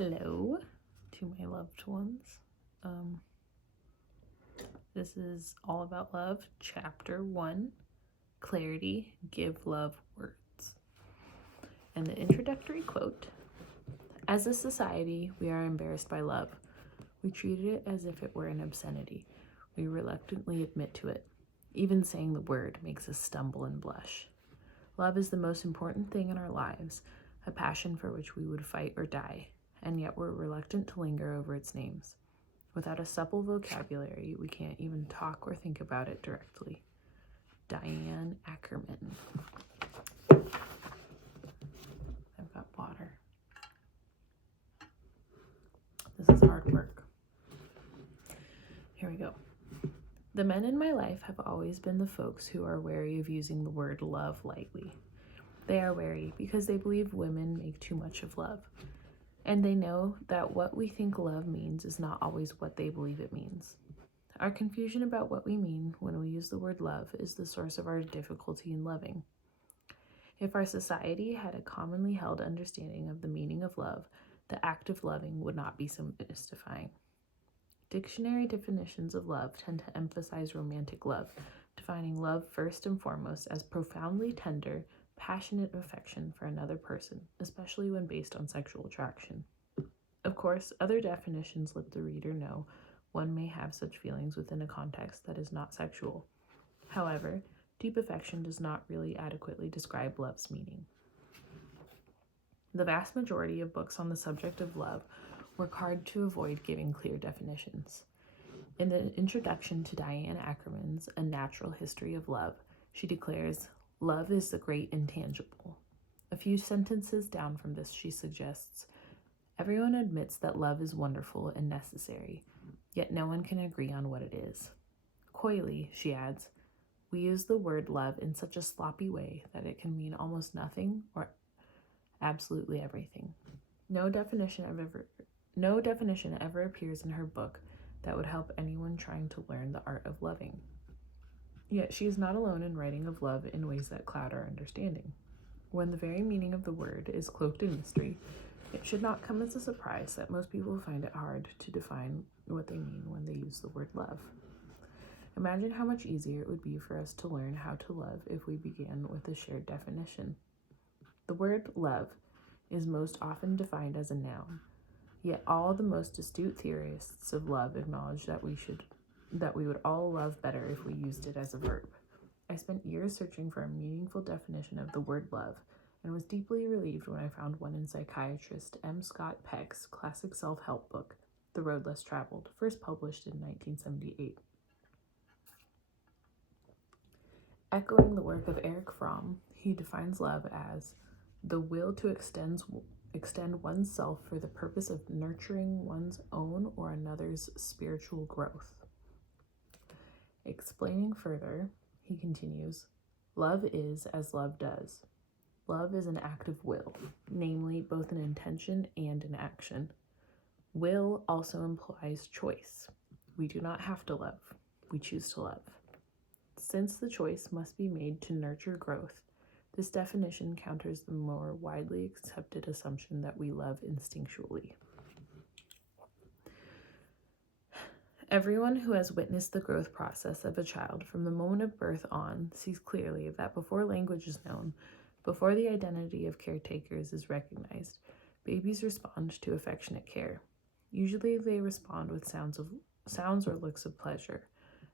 Hello to my loved ones. This is All About Love, Chapter 1, Clarity, Give Love Words. And the introductory quote: As a society, we are embarrassed by love. We treat it as if it were an obscenity. We reluctantly admit to it. Even saying the word makes us stumble and blush. Love is the most important thing in our lives, a passion for which we would fight or die, and yet we're reluctant to linger over its names. Without a supple vocabulary, we can't even talk or think about it directly. Diane Ackerman. I've got water. This is hard work. Here we go. The men in my life have always been the folks who are wary of using the word love lightly. They are wary because they believe women make too much of love. And they know that what we think love means is not always what they believe it means. Our confusion about what we mean when we use the word love is the source of our difficulty in loving. If our society had a commonly held understanding of the meaning of love, the act of loving would not be so mystifying. Dictionary definitions of love tend to emphasize romantic love, defining love first and foremost as profoundly tender, passionate affection for another person, especially when based on sexual attraction. Of course, other definitions let the reader know one may have such feelings within a context that is not sexual. However, deep affection does not really adequately describe love's meaning. The vast majority of books on the subject of love work hard to avoid giving clear definitions. In the introduction to Diane Ackerman's A Natural History of Love, she declares, "Love is the great intangible." A few sentences down from this, she suggests, "Everyone admits that love is wonderful and necessary, yet no one can agree on what it is." Coyly, she adds, "We use the word love in such a sloppy way that it can mean almost nothing or absolutely everything. No definition ever appears in her book that would help anyone trying to learn the art of loving." Yet she is not alone in writing of love in ways that cloud our understanding. When the very meaning of the word is cloaked in mystery, it should not come as a surprise that most people find it hard to define what they mean when they use the word love. Imagine how much easier it would be for us to learn how to love if we began with a shared definition. The word love is most often defined as a noun, yet all the most astute theorists of love acknowledge that we would all love better if we used it as a verb. I spent years searching for a meaningful definition of the word love and was deeply relieved when I found one in psychiatrist M. Scott Peck's classic self-help book, The Road Less Traveled, first published in 1978. Echoing the work of Erich Fromm, he defines love as the will to extend oneself for the purpose of nurturing one's own or another's spiritual growth. Explaining further, he continues, "Love is as love does. Love is an act of will, namely both an intention and an action. Will also implies choice. We do not have to love, we choose to love. Since the choice must be made to nurture growth, this definition counters the more widely accepted assumption that we love instinctually." Everyone who has witnessed the growth process of a child from the moment of birth on sees clearly that before language is known, before the identity of caretakers is recognized, babies respond to affectionate care. Usually they respond with sounds or looks of pleasure.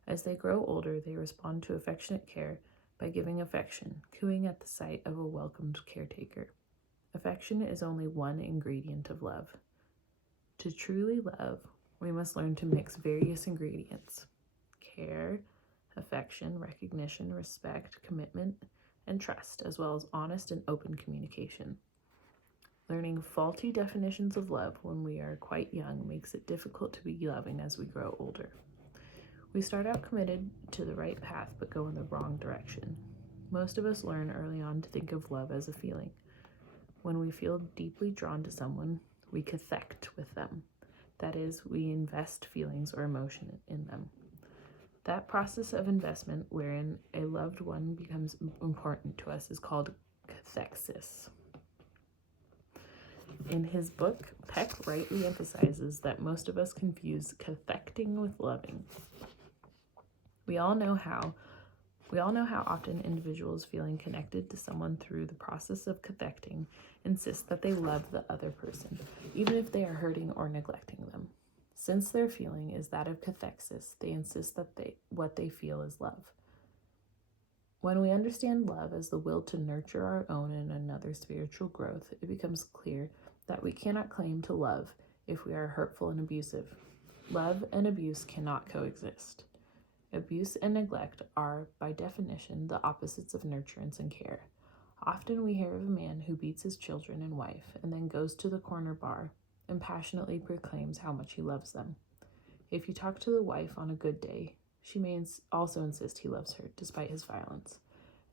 As they grow older, they respond to affectionate care by giving affection, cooing at the sight of a welcomed caretaker. Affection is only one ingredient of love. To truly love, we must learn to mix various ingredients: care, affection, recognition, respect, commitment, and trust, as well as honest and open communication. Learning faulty definitions of love when we are quite young makes it difficult to be loving as we grow older. We start out committed to the right path but go in the wrong direction. Most of us learn early on to think of love as a feeling. When we feel deeply drawn to someone, we cathect with them. That is, we invest feelings or emotion in them. That process of investment wherein a loved one becomes important to us is called cathexis. In his book, Peck rightly emphasizes that most of us confuse cathecting with loving. We all know how often individuals feeling connected to someone through the process of cathecting insist that they love the other person, even if they are hurting or neglecting them. Since their feeling is that of cathexis, they insist that what they feel is love. When we understand love as the will to nurture our own and another's spiritual growth, it becomes clear that we cannot claim to love if we are hurtful and abusive. Love and abuse cannot coexist. Abuse and neglect are, by definition, the opposites of nurturance and care. Often we hear of a man who beats his children and wife and then goes to the corner bar and passionately proclaims how much he loves them. If you talk to the wife on a good day, she may also insist he loves her, despite his violence.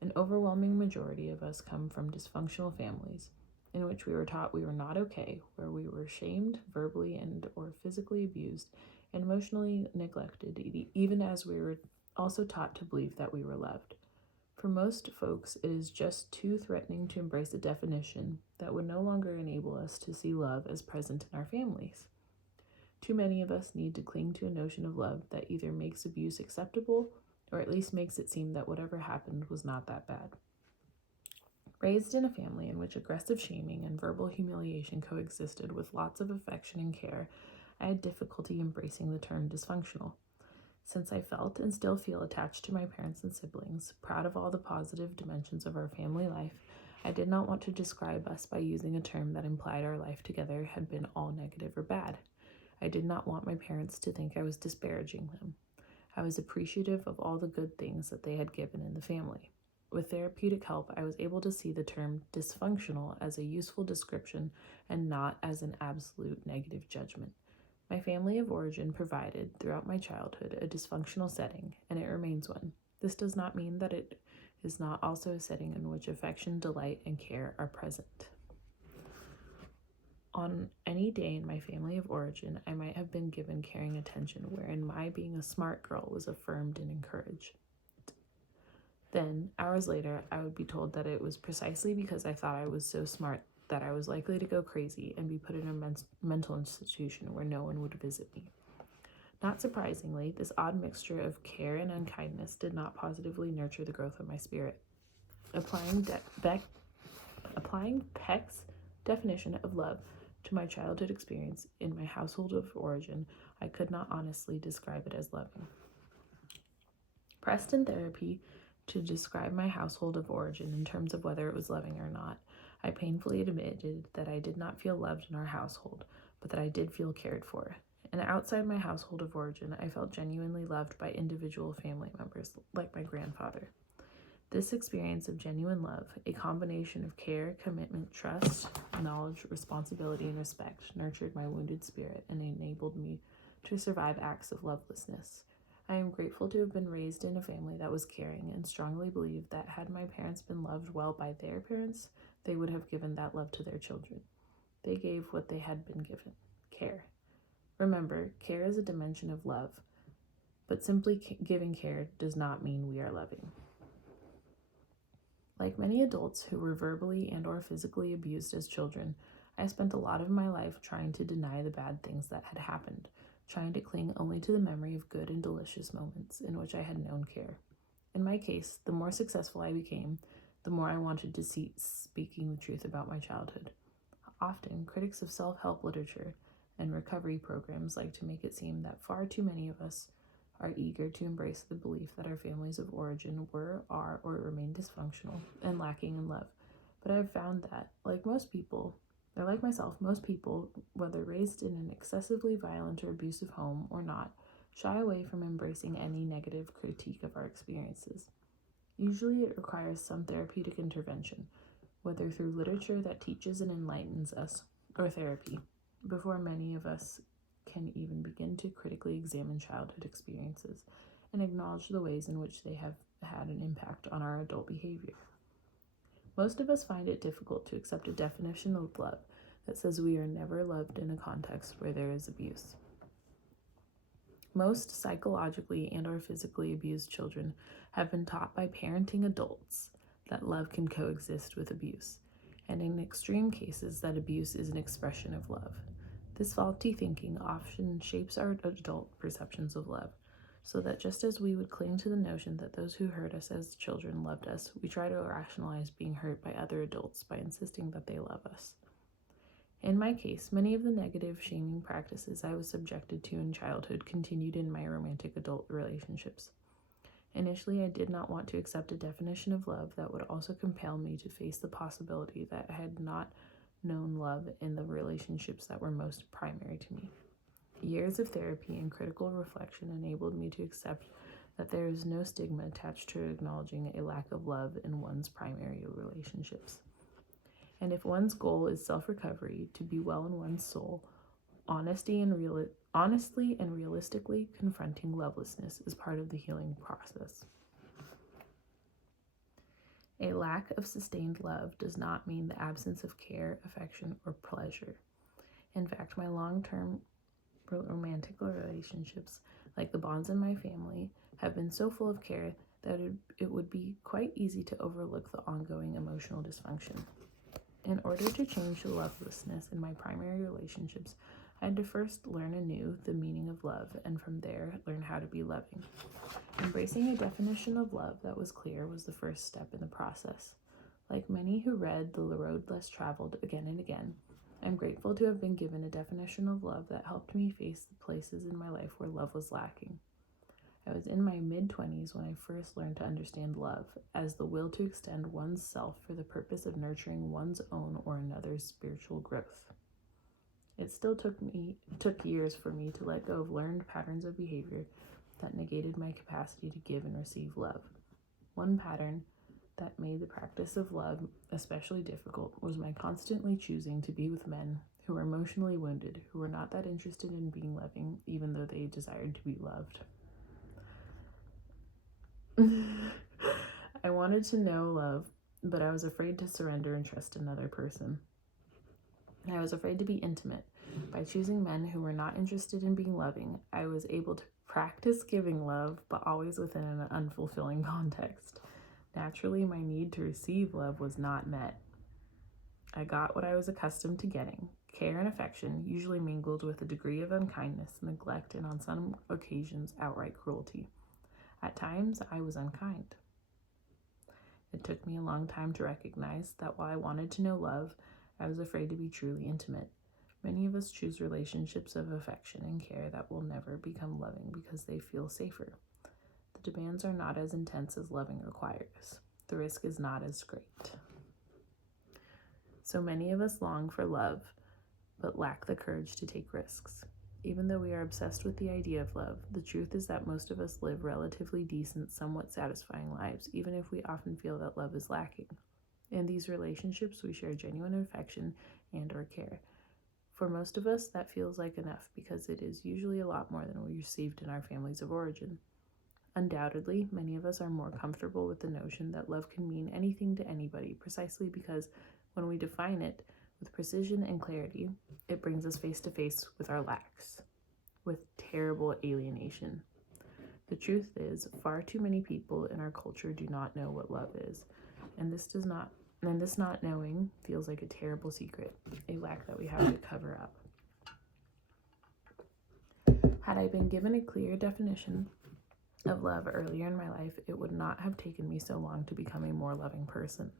An overwhelming majority of us come from dysfunctional families in which we were taught we were not okay, where we were shamed, verbally and or physically abused, and emotionally neglected, even as we were also taught to believe that we were loved. For most folks, it is just too threatening to embrace a definition that would no longer enable us to see love as present in our families. Too many of us need to cling to a notion of love that either makes abuse acceptable or at least makes it seem that whatever happened was not that bad. Raised in a family in which aggressive shaming and verbal humiliation coexisted with lots of affection and care, I had difficulty embracing the term dysfunctional. Since I felt and still feel attached to my parents and siblings, proud of all the positive dimensions of our family life, I did not want to describe us by using a term that implied our life together had been all negative or bad. I did not want my parents to think I was disparaging them. I was appreciative of all the good things that they had given in the family. With therapeutic help, I was able to see the term dysfunctional as a useful description and not as an absolute negative judgment. My family of origin provided, throughout my childhood, a dysfunctional setting, and it remains one. This does not mean that it is not also a setting in which affection, delight, and care are present. On any day in my family of origin, I might have been given caring attention, wherein my being a smart girl was affirmed and encouraged. Then, hours later, I would be told that it was precisely because I thought I was so smart that I was likely to go crazy and be put in a mental institution where no one would visit me. Not surprisingly, this odd mixture of care and unkindness did not positively nurture the growth of my spirit. Applying Peck's definition of love to my childhood experience in my household of origin, I could not honestly describe it as loving. Pressed in therapy to describe my household of origin in terms of whether it was loving or not, I painfully admitted that I did not feel loved in our household, but that I did feel cared for. And outside my household of origin, I felt genuinely loved by individual family members, like my grandfather. This experience of genuine love, a combination of care, commitment, trust, knowledge, responsibility, and respect, nurtured my wounded spirit and enabled me to survive acts of lovelessness. I am grateful to have been raised in a family that was caring and strongly believe that had my parents been loved well by their parents, they would have given that love to their children. They gave what they had been given, care. Remember, care is a dimension of love, but simply giving care does not mean we are loving. Like many adults who were verbally and or physically abused as children, I spent a lot of my life trying to deny the bad things that had happened, trying to cling only to the memory of good and delicious moments in which I had known care. In my case, the more successful I became, the more I wanted to cease speaking the truth about my childhood. Often, critics of self-help literature and recovery programs like to make it seem that far too many of us are eager to embrace the belief that our families of origin were, are, or remain dysfunctional and lacking in love. But I've found that, like most people, whether raised in an excessively violent or abusive home or not, shy away from embracing any negative critique of our experiences. Usually it requires some therapeutic intervention, whether through literature that teaches and enlightens us, or therapy, before many of us can even begin to critically examine childhood experiences and acknowledge the ways in which they have had an impact on our adult behavior. Most of us find it difficult to accept a definition of love that says we are never loved in a context where there is abuse. Most psychologically and or physically abused children have been taught by parenting adults that love can coexist with abuse, and in extreme cases that abuse is an expression of love. This faulty thinking often shapes our adult perceptions of love, so that just as we would cling to the notion that those who hurt us as children loved us, we try to rationalize being hurt by other adults by insisting that they love us. In my case, many of the negative shaming practices I was subjected to in childhood continued in my romantic adult relationships. Initially, I did not want to accept a definition of love that would also compel me to face the possibility that I had not known love in the relationships that were most primary to me. Years of therapy and critical reflection enabled me to accept that there is no stigma attached to acknowledging a lack of love in one's primary relationships. And if one's goal is self-recovery, to be well in one's soul, honestly and realistically confronting lovelessness is part of the healing process. A lack of sustained love does not mean the absence of care, affection, or pleasure. In fact, my long-term romantic relationships, like the bonds in my family, have been so full of care that it would be quite easy to overlook the ongoing emotional dysfunction. In order to change the lovelessness in my primary relationships, I had to first learn anew the meaning of love, and from there, learn how to be loving. Embracing a definition of love that was clear was the first step in the process. Like many who read The Road Less Traveled again and again, I'm grateful to have been given a definition of love that helped me face the places in my life where love was lacking. I was in my mid-20s when I first learned to understand love as the will to extend one's self for the purpose of nurturing one's own or another's spiritual growth. It still took years for me to let go of learned patterns of behavior that negated my capacity to give and receive love. One pattern that made the practice of love especially difficult was my constantly choosing to be with men who were emotionally wounded, who were not that interested in being loving, even though they desired to be loved. I wanted to know love, but I was afraid to surrender and trust another person. I was afraid to be intimate. By choosing men who were not interested in being loving, I was able to practice giving love, but always within an unfulfilling context. Naturally, my need to receive love was not met. I got what I was accustomed to getting, care and affection, usually mingled with a degree of unkindness, neglect, and on some occasions, outright cruelty. At times, I was unkind. It took me a long time to recognize that while I wanted to know love, I was afraid to be truly intimate. Many of us choose relationships of affection and care that will never become loving because they feel safer. The demands are not as intense as loving requires. The risk is not as great. So many of us long for love, but lack the courage to take risks. Even though we are obsessed with the idea of love, the truth is that most of us live relatively decent, somewhat satisfying lives, even if we often feel that love is lacking. In these relationships, we share genuine affection and or care. For most of us, that feels like enough because it is usually a lot more than we received in our families of origin. Undoubtedly, many of us are more comfortable with the notion that love can mean anything to anybody precisely because when we define it with precision and clarity, it brings us face to face with our lacks, with terrible alienation. The truth is, far too many people in our culture do not know what love is, and this not knowing feels like a terrible secret, a lack that we have to cover up. Had I been given a clear definition of love earlier in my life, it would not have taken me so long to become a more loving person.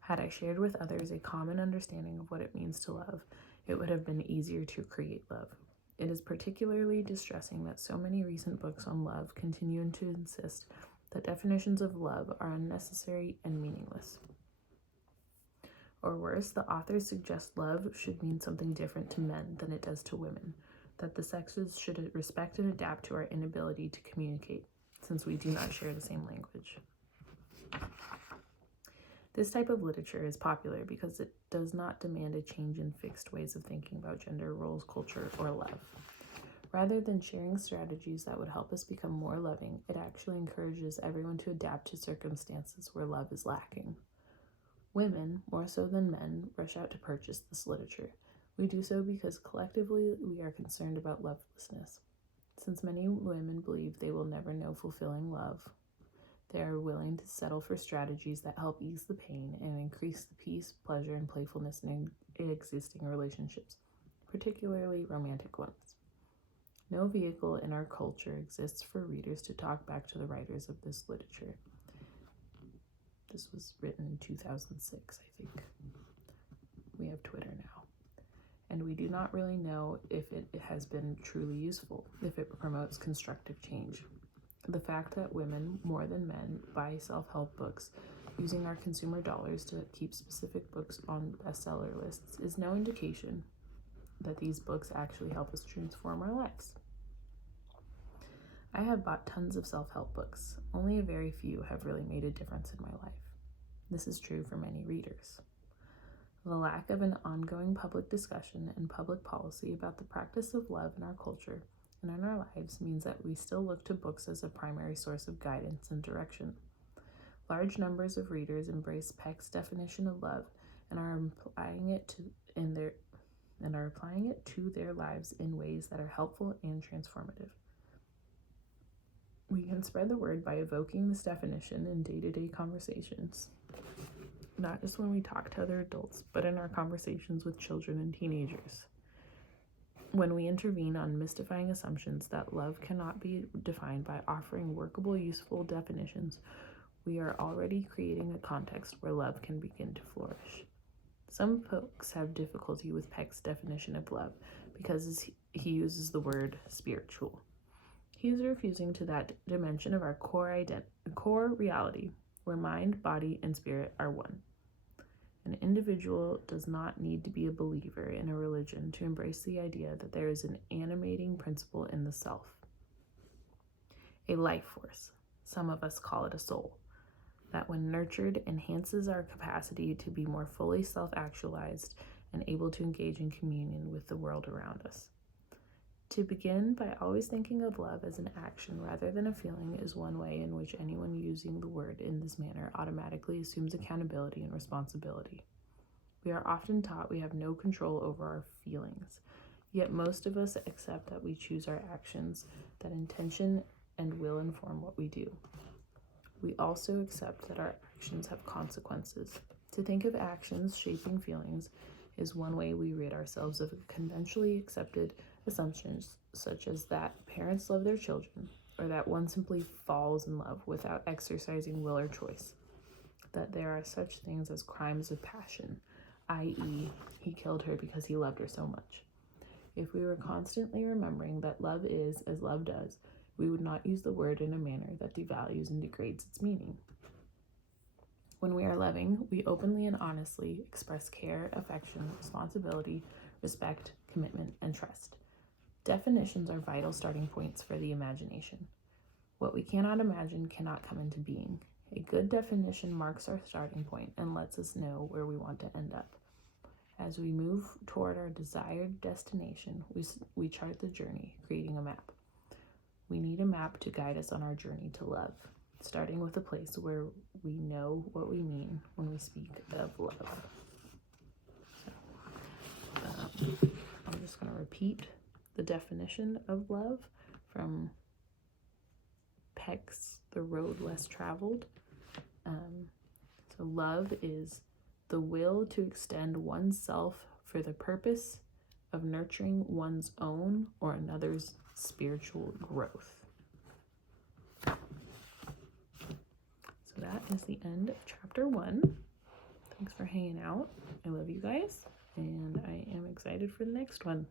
Had I shared with others a common understanding of what it means to love, it would have been easier to create love. It is particularly distressing that so many recent books on love continue to insist that definitions of love are unnecessary and meaningless. Or worse, the authors suggest love should mean something different to men than it does to women, that the sexes should respect and adapt to our inability to communicate, since we do not share the same language. This type of literature is popular because it does not demand a change in fixed ways of thinking about gender roles, culture, or love. Rather than sharing strategies that would help us become more loving, it actually encourages everyone to adapt to circumstances where love is lacking. Women, more so than men, rush out to purchase this literature. We do so because collectively we are concerned about lovelessness. Since many women believe they will never know fulfilling love, They are willing to settle for strategies that help ease the pain and increase the peace, pleasure, and playfulness in existing relationships, particularly romantic ones. No vehicle in our culture exists for readers to talk back to the writers of this literature. This was written in 2006, I think. We have Twitter now. And we do not really know if it has been truly useful, if it promotes constructive change. The fact that women, more than men, buy self-help books using our consumer dollars to keep specific books on bestseller lists is no indication that these books actually help us transform our lives. I have bought tons of self-help books. Only a very few have really made a difference in my life. This is true for many readers. The lack of an ongoing public discussion and public policy about the practice of love in our culture and in our lives means that we still look to books as a primary source of guidance and direction. Large numbers of readers embrace Peck's definition of love and are applying it to their lives in ways that are helpful and transformative. We can spread the word by evoking this definition in day-to-day conversations, not just when we talk to other adults, but in our conversations with children and teenagers. When we intervene on mystifying assumptions that love cannot be defined by offering workable, useful definitions, we are already creating a context where love can begin to flourish. Some folks have difficulty with Peck's definition of love because he uses the word spiritual. He is refusing to that dimension of our core reality, where mind, body, and spirit are one. An individual does not need to be a believer in a religion to embrace the idea that there is an animating principle in the self, a life force. Some of us call it a soul, that when nurtured enhances our capacity to be more fully self-actualized and able to engage in communion with the world around us. To begin by always thinking of love as an action rather than a feeling is one way in which anyone using the word in this manner automatically assumes accountability and responsibility. We are often taught we have no control over our feelings, yet most of us accept that we choose our actions, that intention and will inform what we do. We also accept that our actions have consequences. To think of actions shaping feelings is one way we rid ourselves of conventionally accepted assumptions such as that parents love their children, or that one simply falls in love without exercising will or choice, that there are such things as crimes of passion, i.e., he killed her because he loved her so much. If we were constantly remembering that love is as love does, we would not use the word in a manner that devalues and degrades its meaning. When we are loving, we openly and honestly express care, affection, responsibility, respect, commitment, and trust. Definitions are vital starting points for the imagination. What we cannot imagine cannot come into being. A good definition marks our starting point and lets us know where we want to end up. As we move toward our desired destination, we chart the journey, creating a map. We need a map to guide us on our journey to love, starting with a place where we know what we mean when we speak of love. So, I'm just going to repeat the definition of love from Peck's The Road Less Traveled. So love is the will to extend oneself for the purpose of nurturing one's own or another's spiritual growth. So that is the end of chapter 1. Thanks for hanging out. I love you guys, and I am excited for the next one.